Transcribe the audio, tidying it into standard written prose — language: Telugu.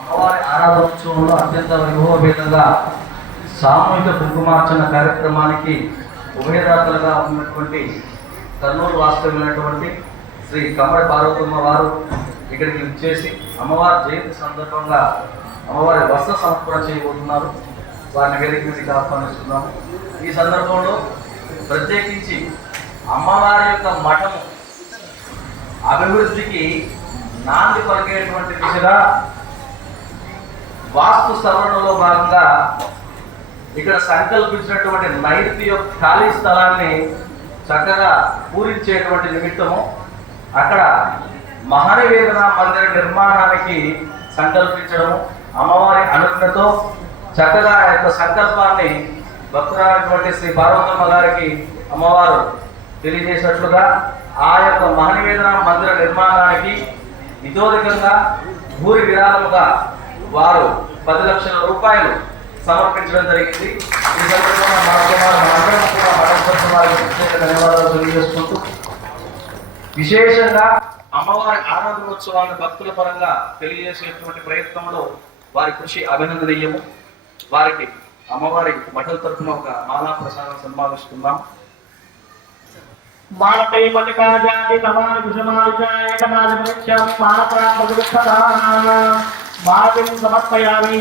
అమ్మవారి ఆరాధోత్సవంలో అత్యంత వైభవపేతంగా సామూహిక కుంకుమార్చన కార్యక్రమానికి ఉభయదాతలుగా ఉన్నటువంటి కర్నూలు వాస్తవ్యులైనటువంటి శ్రీ కమ్మడి పార్వతమ్మ వారు ఇక్కడికి విచ్చేసి అమ్మవారి జయంతి సందర్భంగా అమ్మవారి వస్త్ర సమర్పణ చేయబోతున్నారు. వారిని వేదిక మీదకి ఆహ్వానిస్తున్నాము. ఈ సందర్భంలో ప్రత్యేకించి అమ్మవారి యొక్క మఠము అభివృద్ధికి నాంది పలికేటువంటి దిశగా వాస్తు సవరణలో భాగంగా ఇక్కడ సంకల్పించినటువంటి నైరుతి యొక్క ఖాళీ స్థలాన్ని చక్కగా పూరించేటువంటి నిమిత్తము అక్కడ మహానివేదన మందిర నిర్మాణానికి సంకల్పించడము, అమ్మవారి అనుజ్ఞతో చక్కగా ఆ యొక్క సంకల్పాన్ని భక్తురాలైనటువంటి శ్రీ పార్వతమ్మ గారికి అమ్మవారు తెలియజేసినట్లుగా ఆ యొక్క మహానివేదన మందిర నిర్మాణానికి ఇతోధికంగా భూరి విరాళముగా వారు 10 లక్షల రూపాయలు సమర్పించడం జరిగింది. ఈ సందర్భంగా ధన్యవాదాలు తెలియజేసుకుంటూ విశేషంగా అమ్మవారి ఆరాధనోత్సవాన్ని భక్తుల పరంగా తెలియజేసేటువంటి ప్రయత్నంలో వారి కృషి అభినందనీయము. వారికి అమ్మవారి మఠల తరఫున ఒక మాలా ప్రసాదం సన్మానిస్తున్నాం. మాలపై పటికాజాతి తమాని కుశమాలిజాయ కనాది పరీక్షామి మానప్రాణ భగవత్సదా మాలతిం సమర్పయామి.